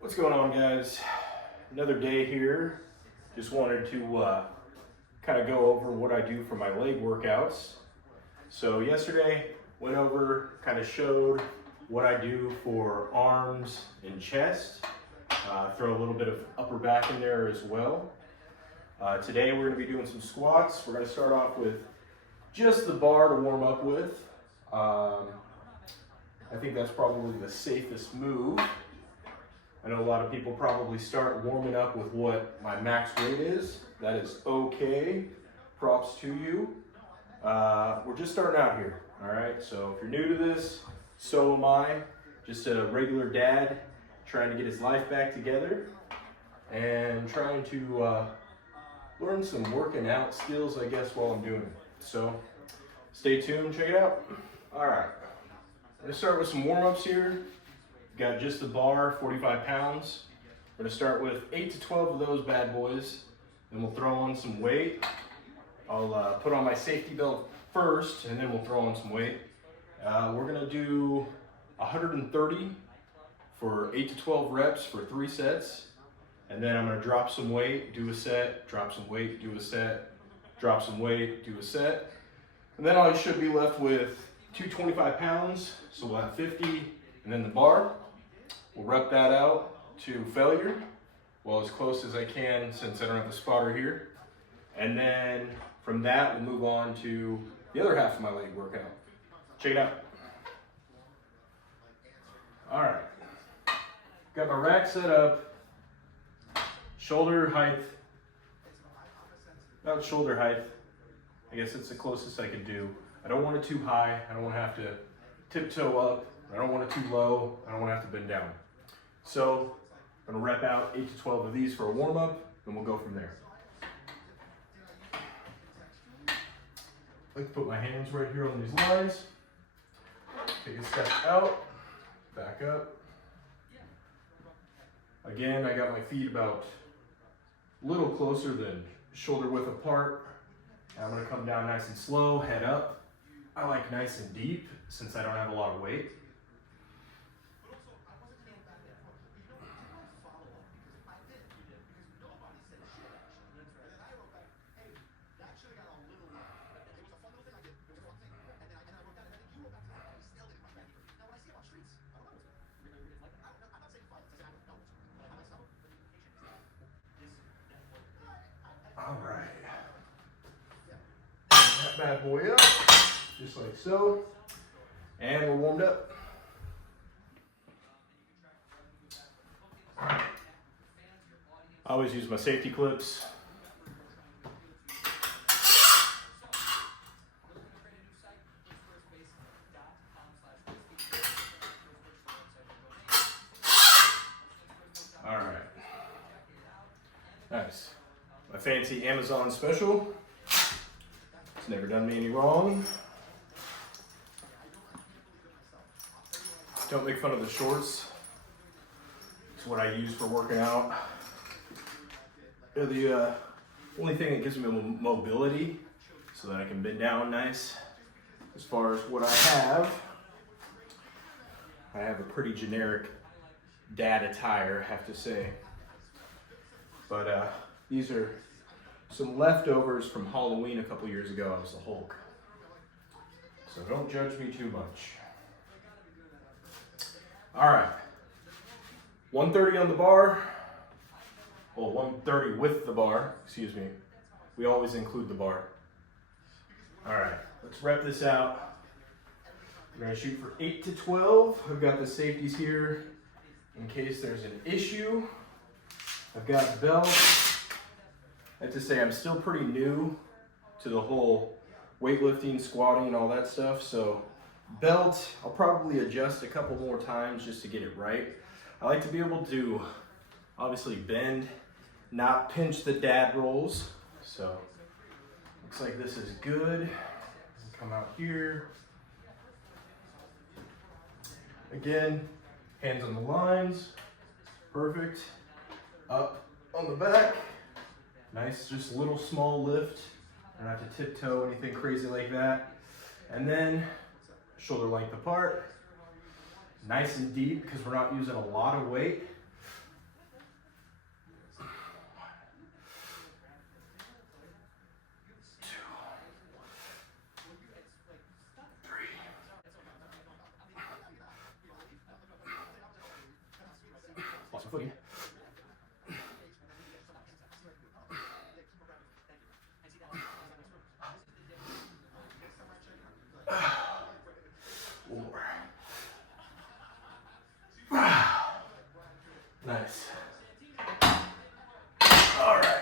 What's going on, guys? Another day here. Just wanted to kind of go over what I do for my leg workouts. So yesterday went over, kind of showed what I do for arms and chest. Throw a little bit of upper back in there as well. Today we're going to be doing some squats. We're going to start off with just the bar to warm up with. I think that's probably the safest move. I know a lot of people probably start warming up with what my max weight is. That is okay. Props to you. We're just starting out here, all right? So if you're new to this, so am I. Just a regular dad trying to get his life back together and trying to learn some working out skills, I guess, while I'm doing it. So stay tuned, check it out. All right, I'm gonna start with some warm-ups here. Got just the bar, 45 pounds. We're gonna start with 8 to 12 of those bad boys. Then we'll throw on some weight. I'll put on my safety belt first, and then we'll throw on some weight. We're gonna do 130 for 8 to 12 reps for 3 sets. And then I'm gonna drop some weight, do a set, drop some weight, do a set, drop some weight, do a set. And then I should be left with 225 pounds, so we'll have 50, and then the bar. We'll rep that out to failure, well, as close as I can since I don't have the spotter here. And then from that, we'll move on to the other half of my leg workout. Check it out. All right, got my rack set up, shoulder height, about shoulder height. I guess it's the closest I can do. I don't want it too high. I don't want to have to tiptoe up. I don't want it too low. I don't want to have to bend down. So I'm gonna rep out 8 to 12 of these for a warm up, and we'll go from there. I like to put my hands right here on these lines. Take a step out, back up. Again, I got my feet about a little closer than shoulder width apart. And I'm gonna come down nice and slow, head up. I like nice and deep since I don't have a lot of weight. All right, that bad boy up, just like so, and we're warmed up. I always use my safety clips. All right, nice. My fancy Amazon special. It's never done me any wrong. Don't make fun of the shorts. It's what I use for working out. They're the only thing that gives me mobility so that I can bend down nice. As far as what I have a pretty generic dad attire, I have to say. But these are some leftovers from Halloween a couple years ago. I was the Hulk. So don't judge me too much. All right, 130 on the bar. Well, 130 with the bar, excuse me. We always include the bar. All right, let's rep this out. We're gonna shoot for 8 to 12. I've got the safeties here in case there's an issue. I've got belt. I have to say I'm still pretty new to the whole weightlifting, squatting, and all that stuff. So belt, I'll probably adjust a couple more times just to get it right. I like to be able to obviously bend, not pinch the dad rolls. So looks like this is good. Come out here. Again, hands on the lines. Perfect. Up on the back. Nice, just little small lift. I don't have to tiptoe, anything crazy like that. And then shoulder length apart. Nice and deep because we're not using a lot of weight. footing. One more. Nice. All right.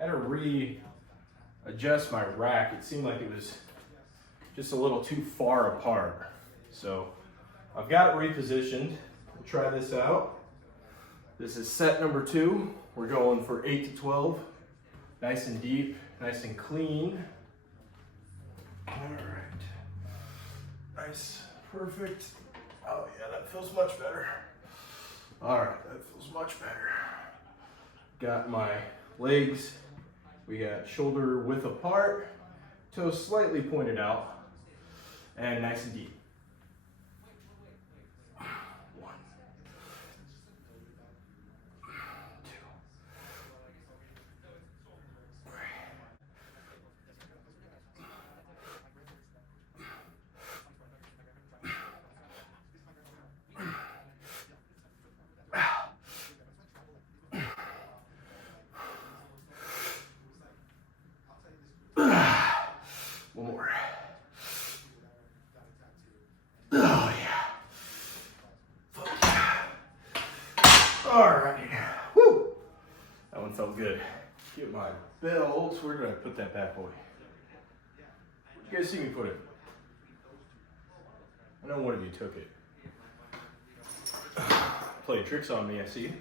I had to readjust my rack. It seemed like it was just a little too far apart. So I've got it repositioned. We'll try this out. This is set number 2. We're going for 8 to 12. Nice and deep, nice and clean. All right. Nice, perfect. Oh yeah, that feels much better. All right, that feels much better. Got my legs, we got shoulder width apart, toes slightly pointed out, and nice and deep. 1, 2, 3. One more. Oh yeah. All right. Woo. That one felt good. Get my belt. Where did I put that bad boy? Where'd you guys see me put it? I know one of you took it. Playing tricks on me, I see.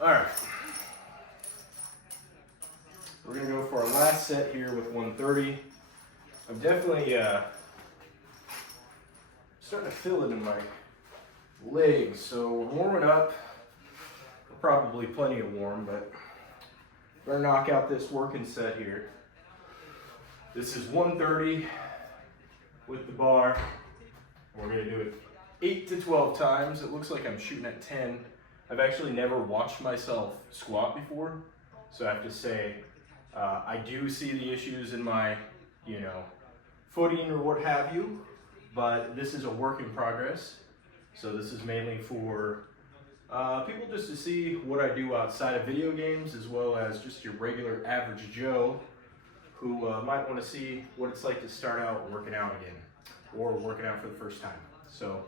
All right. We're gonna go for our last set here with 130. I'm definitely starting to feel it in my legs, so we're warming up. We're probably plenty of warm, but better knock out this working set here. This is 130 with the bar. We're gonna do it 8 to 12 times. It looks like I'm shooting at 10. I've actually never watched myself squat before, so I have to say, I do see the issues in my, footing or what have you, but this is a work in progress. So this is mainly for people just to see what I do outside of video games, as well as just your regular average Joe who might want to see what it's like to start out working out again, or working out for the first time. So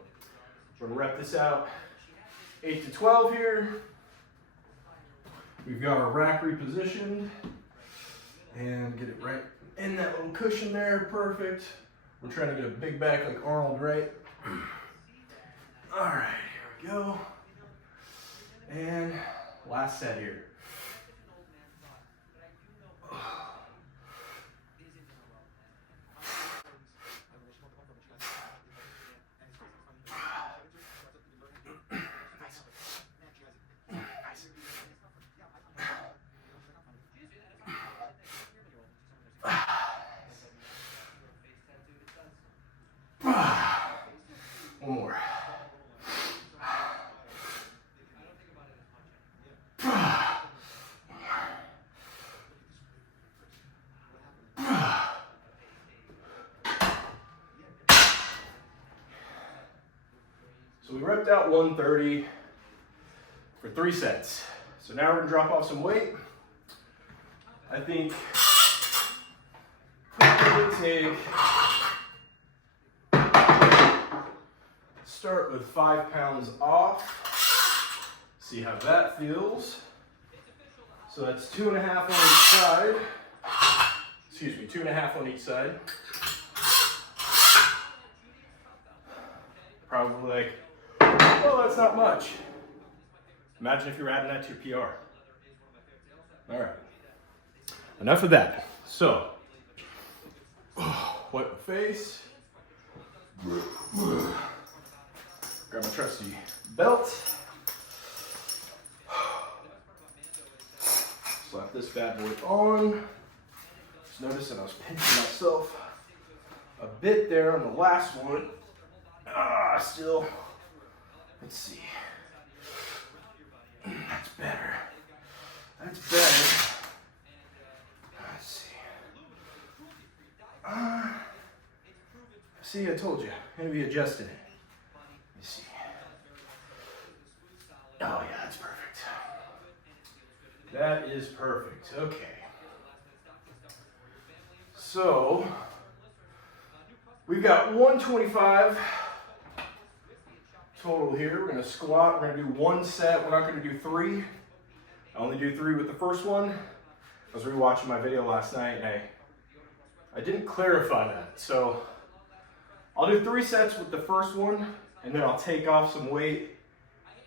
we're gonna rep this out 8 to 12 here. We've got our rack repositioned. And get it right in that little cushion there, perfect. We're trying to get a big back like Arnold, right? All right, here we go. And last set here. One more. So we repped out 130 for 3 sets. So now we're gonna drop off some weight. I think probably take, start with 5 pounds off. See how that feels. So that's 2.5 on each side. Excuse me, 2.5 on each side. Probably like, well, that's not much. Imagine if you were adding that to your PR. All right, enough of that. So, wipe my face. Grab my trusty belt. Slap this bad boy on. Just noticing I was pinching myself a bit there on the last one. Still, let's see. That's better. That's better. Let's see. See, I told you. I'm gonna be adjusting it. Let me see. That is perfect. Okay. So we've got 125 total here. We're gonna squat, we're gonna do one set. We're not gonna do three. I only do three with the first one. I was rewatching my video last night and I didn't clarify that. So I'll do 3 sets with the first one and then I'll take off some weight,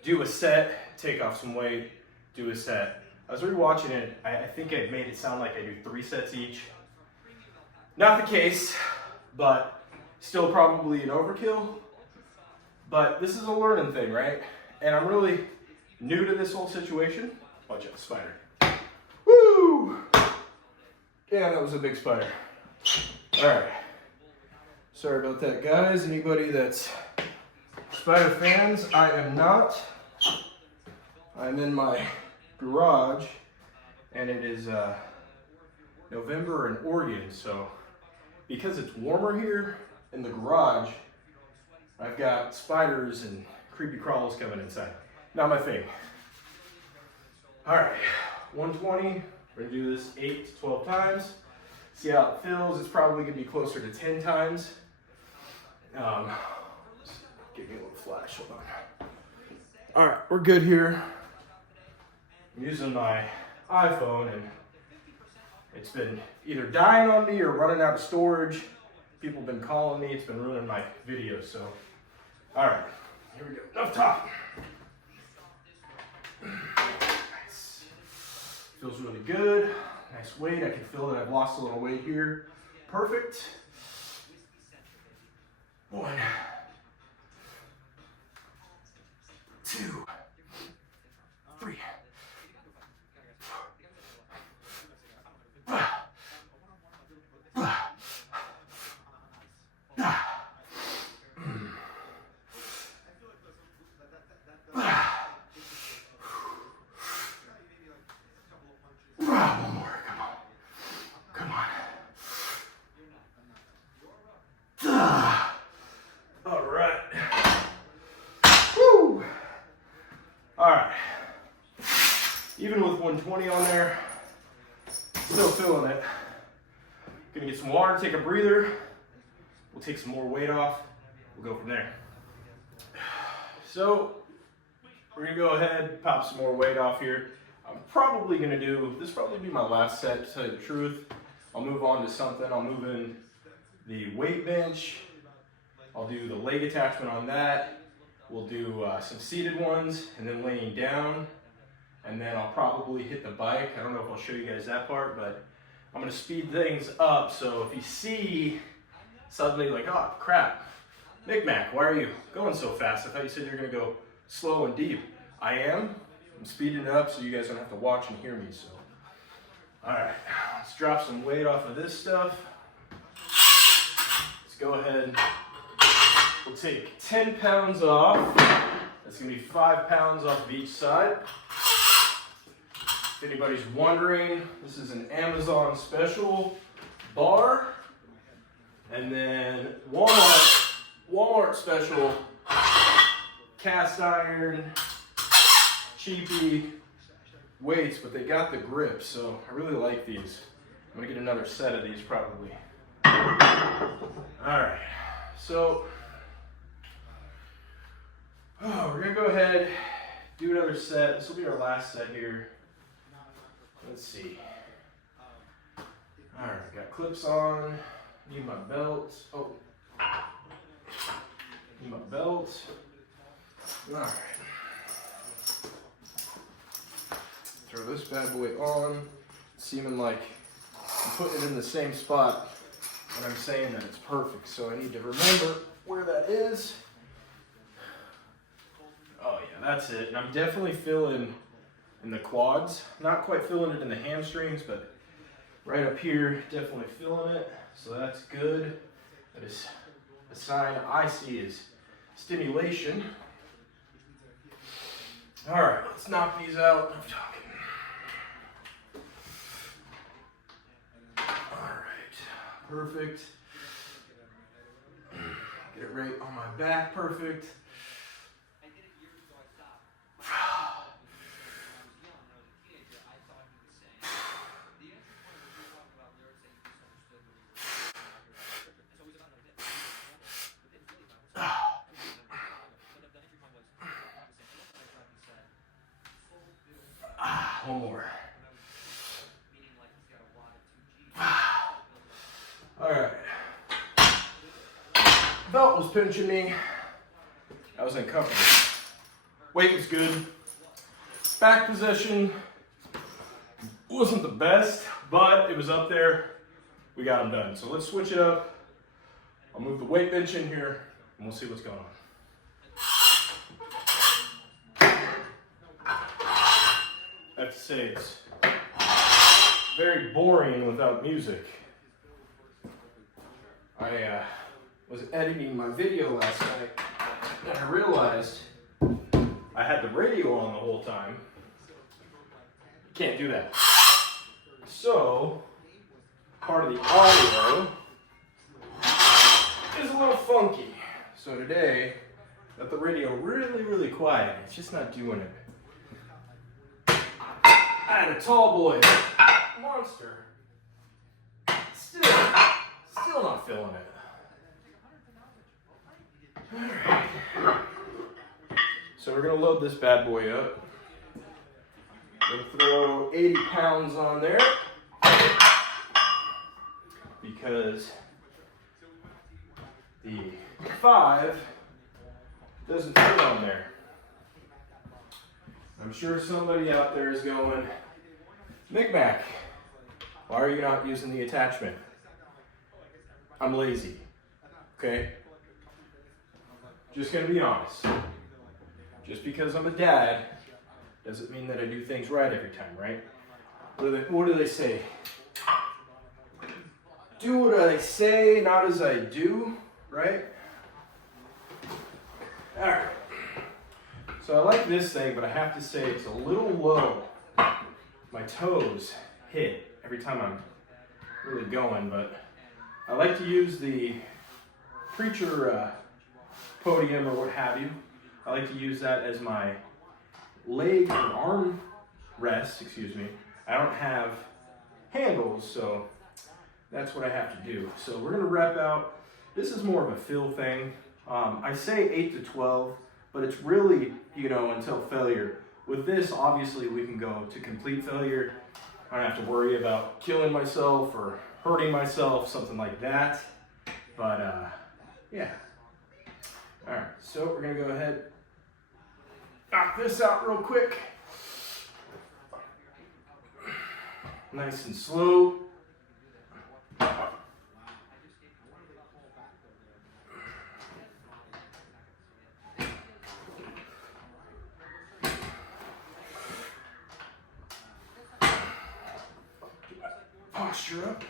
do a set, take off some weight, do a set. I was rewatching it, I think I made it sound like I do 3 sets each. Not the case, but still probably an overkill. But this is a learning thing, right? And I'm really new to this whole situation. Watch out, spider. Woo! Yeah, that was a big spider. All right. Sorry about that, guys. Anybody that's spider fans, I am not. I'm in my garage, and it is November in Oregon, so because it's warmer here in the garage, I've got spiders and creepy crawlers coming inside. Not my thing. All right, 120. We're gonna do this 8 to 12 times. See how it feels. It's probably gonna be closer to 10 times. Give me a little flash. Hold on. All right, we're good here. I'm using my iPhone and it's been either dying on me or running out of storage. People have been calling me, it's been ruining my videos, so. All right, here we go, enough talk. Nice, feels really good. Nice weight, I can feel that I've lost a little weight here. Perfect. 1, 2, 3. One more, come on. Come on. All right. Woo! All right. Even with 120 on there, still feeling it. Gonna get some water, take a breather. We'll take some more weight off. We'll go from there. So we're gonna go ahead, pop some more weight off here. I'm probably gonna do, this will probably be my last set, to tell you the truth. I'll move on to something. I'll move in the weight bench. I'll do the leg attachment on that. We'll do some seated ones and then laying down. And then I'll probably hit the bike. I don't know if I'll show you guys that part, but I'm gonna speed things up. So if you see suddenly like, oh crap, Nick Mac, why are you going so fast? I thought you said you were gonna go slow and deep. I am. I'm speeding it up so you guys don't have to watch and hear me. So, all right, let's drop some weight off of this stuff. Let's go ahead. We'll take 10 pounds off. That's gonna be 5 pounds off of each side. If anybody's wondering, this is an Amazon special bar. And then Walmart special cast iron, cheapy weights, but they got the grip, so I really like these. I'm gonna get another set of these probably. All right, so we're gonna go ahead, do another set. This will be our last set here. Let's see. All right, got clips on. Need my belt. Oh, need my belt. All right. Throw this bad boy on. It's seeming like I'm putting it in the same spot when I'm saying that it's perfect. So I need to remember where that is. Oh yeah, that's it. And I'm definitely feeling in the quads. Not quite feeling it in the hamstrings, but right up here, definitely feeling it. So that's good. That is a sign I see is stimulation. All right, let's knock these out. I'm talking. All right, perfect. Get it right on my back, perfect. One more. All right. Belt was pinching me. I was uncomfortable. Weight was good. Back position wasn't the best, but it was up there. We got them done. So let's switch it up. I'll move the weight bench in here and we'll see what's going on. I have to say it's very boring without music. I was editing my video last night and I realized I had the radio on the whole time. Can't do that. So, part of the audio is a little funky. So today, got the radio really, really quiet. It's just not doing it. I had a tall boy monster. Still not feeling it. Alright. So we're gonna load this bad boy up. Gonna throw 80 pounds on there because the 5 doesn't fit on there. I'm sure somebody out there is going, Mick, why are you not using the attachment? I'm lazy, okay? Just gonna be honest. Just because I'm a dad doesn't mean that I do things right every time, right? What do they say? Do what I say, not as I do, right? All right. So I like this thing, but I have to say it's a little low. My toes hit every time I'm really going, but I like to use the preacher podium or what have you. I like to use that as my leg or arm rest, excuse me. I don't have handles, so that's what I have to do. So we're gonna rep out. This is more of a feel thing. I say 8 to 12, but it's really, until failure. With this, obviously we can go to complete failure. I don't have to worry about killing myself or hurting myself, something like that. But yeah. All right, so we're gonna go ahead, knock this out real quick. Nice and slow. Posture up.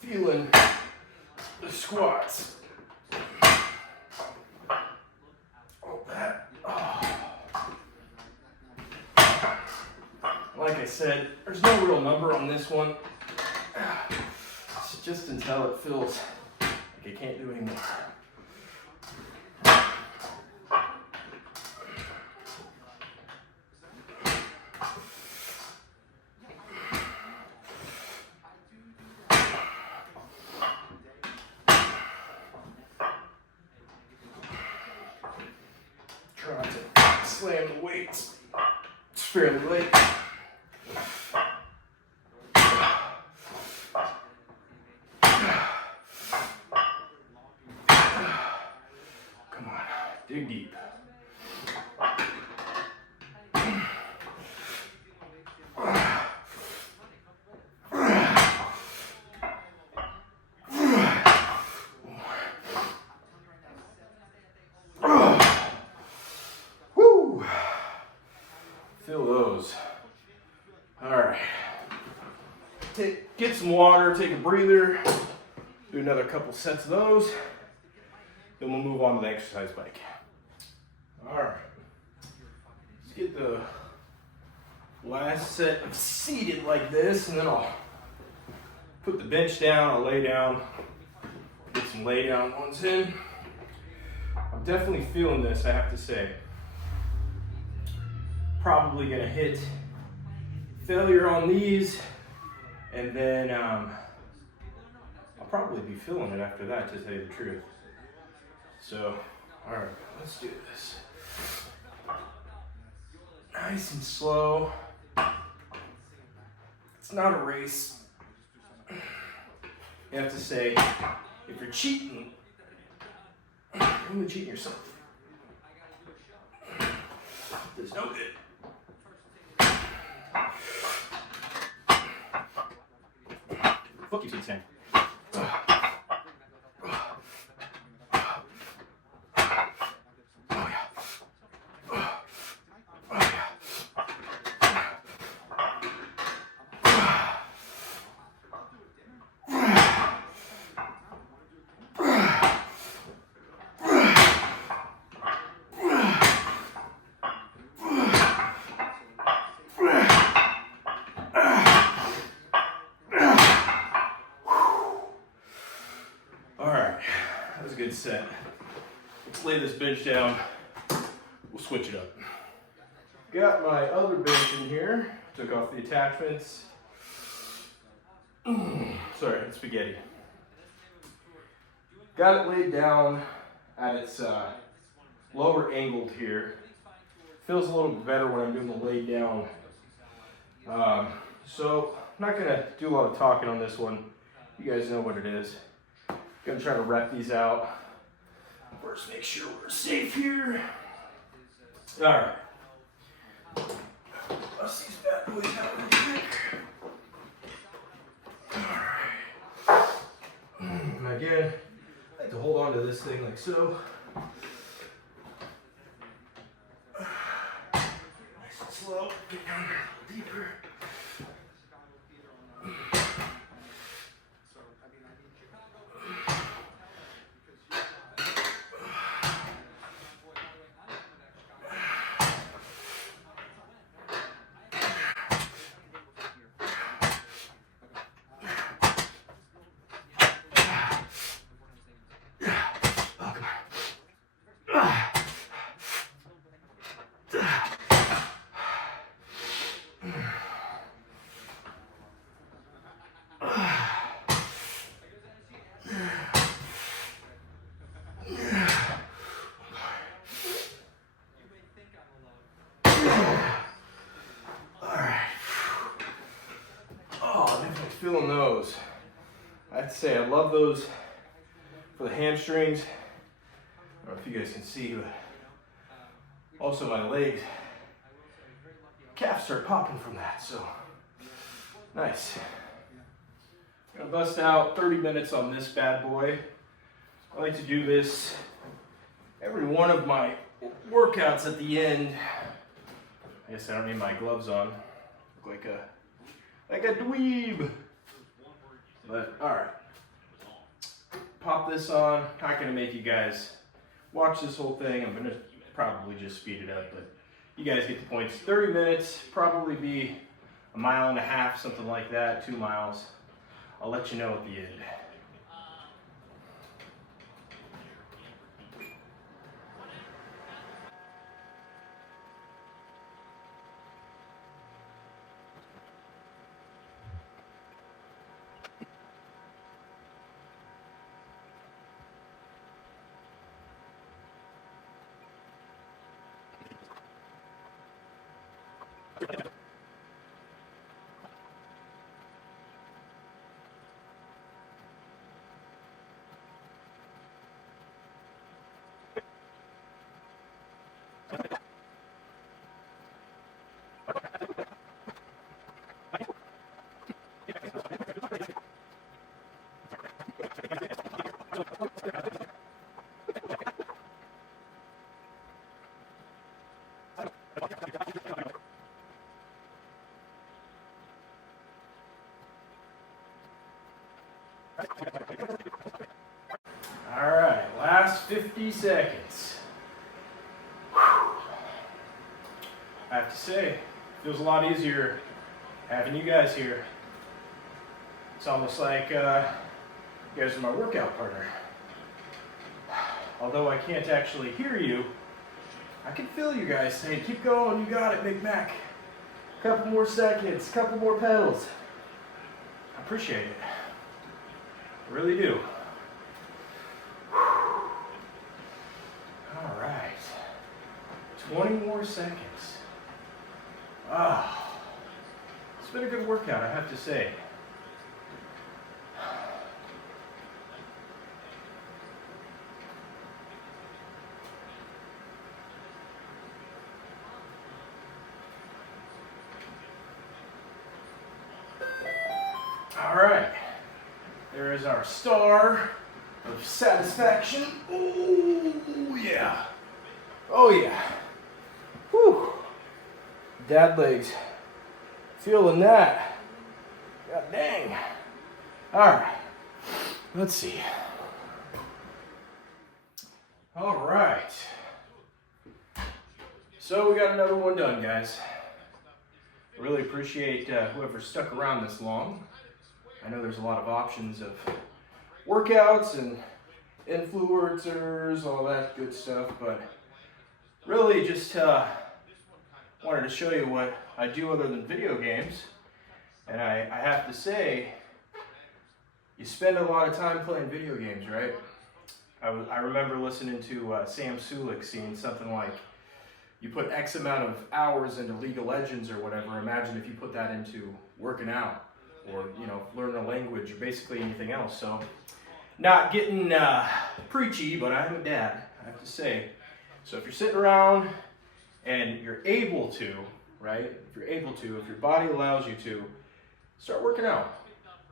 Feeling the squats. Like I said, there's no real number on this one. It's just until it feels like I can't do anymore. Trying to slam the weights. It's fairly late. Dig deep. Woo! Feel those. All right. Get some water, take a breather, do another couple sets of those, then we'll move on to the exercise bike. All right, let's get the last set of seated like this, and then I'll put the bench down, I'll lay down, get some lay down ones in. I'm definitely feeling this, I have to say. Probably gonna hit failure on these, and then I'll probably be feeling it after that, to tell you the truth. So, all right, let's do this. Nice and slow. It's not a race. You have to say, if you're cheating, you're only cheating yourself. There's no good. Foot keeps getting sand. Good set. Let's lay this bench down. We'll switch it up. Got my other bench in here. Took off the attachments. Sorry, it's spaghetti. Got it laid down at its lower angled here. Feels a little bit better when I'm doing the lay down. So I'm not gonna do a lot of talking on this one. You guys know what it is. Gonna try to rep these out. First, make sure we're safe here. All right. Bust these bad boys out real quick. All right. And again, I like to hold on to this thing like so. Nice and slow. Get down there a little deeper. Feeling those. I have to say, I love those for the hamstrings. I don't know if you guys can see, but also my legs. Calves start popping from that, so nice. I'm gonna bust out 30 minutes on this bad boy. I like to do this every one of my workouts at the end. I guess I don't need my gloves on. Look like a dweeb. But all right, pop this on. Not gonna make you guys watch this whole thing. I'm gonna probably just speed it up, but you guys get the points. 30 minutes, probably be a mile and a half, something like that, 2 miles. I'll let you know at the end. All right, last 50 seconds. Whew. I have to say, it feels a lot easier having you guys here. It's almost like you guys are my workout partner. Although I can't actually hear you, I can feel you guys saying, keep going, you got it, Big Mac. Couple more seconds, couple more pedals. I appreciate it. I really do. All right, 20 more seconds. It's been a good workout, I have to say. All right, there is our star of satisfaction. Oh yeah, oh yeah. Whew. Dad legs, feeling that. God dang. All right, let's see. All right, so we got another one done, guys. Really appreciate whoever stuck around this long. I know there's a lot of options of workouts and influencers, all that good stuff, but really just wanted to show you what I do other than video games. And I have to say, you spend a lot of time playing video games, right? I remember listening to Sam Sulik saying something like, you put X amount of hours into League of Legends or whatever, imagine if you put that into working out or, you know, learning a language or basically anything else. So, not getting preachy, but I'm a dad, I have to say. So if you're sitting around and you're able to, right, if your body allows you to, start working out.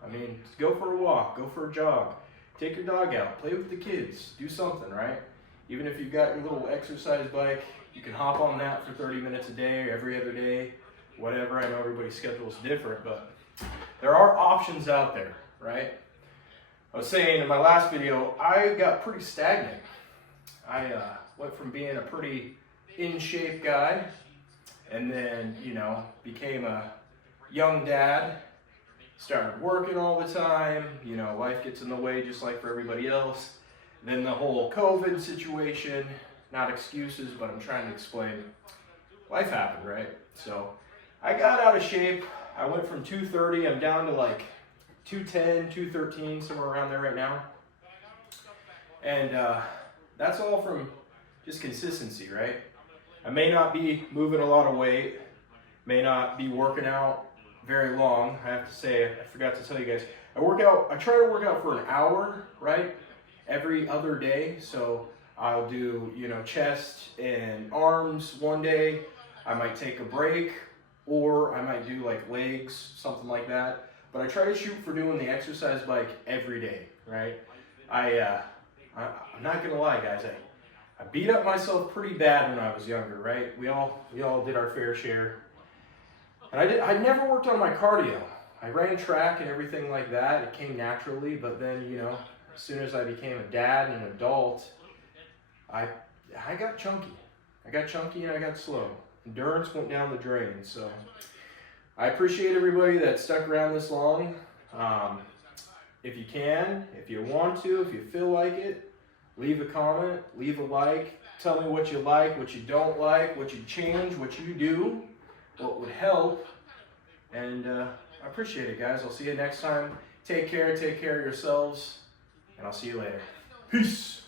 I mean, go for a walk, go for a jog, take your dog out, play with the kids, do something, right? Even if you've got your little exercise bike, you can hop on that for 30 minutes a day or every other day, whatever. I know everybody's schedule is different, but there are options out there, right? I was saying in my last video, I got pretty stagnant. I went from being a pretty in-shape guy and then, you know, became a young dad, started working all the time, you know, life gets in the way just like for everybody else. Then the whole COVID situation, not excuses, but I'm trying to explain. Life happened, right? So I got out of shape. I went from 230, I'm down to like 210, 213, somewhere around there right now. And that's all from just consistency, right? I may not be moving a lot of weight, may not be working out very long. I have to say, I forgot to tell you guys, I try to work out for an hour, right? Every other day. So I'll do, you know, chest and arms one day. I might take a break, or I might do like legs, something like that. But I try to shoot for doing the exercise bike every day, right? I'm not gonna lie, guys. I beat up myself pretty bad when I was younger, right? We all did our fair share. And I never worked on my cardio. I ran track and everything like that. It came naturally, but then, you know, as soon as I became a dad and an adult, I got chunky. I got chunky and I got slow. Endurance went down the drain. So I appreciate everybody that stuck around this long. If you can, if you want to, if you feel like it, leave a comment, leave a like, tell me what you like, what you don't like, what you change, what you do, what would help. And I appreciate it, guys. I'll see you next time. Take care of yourselves, and I'll see you later. Peace.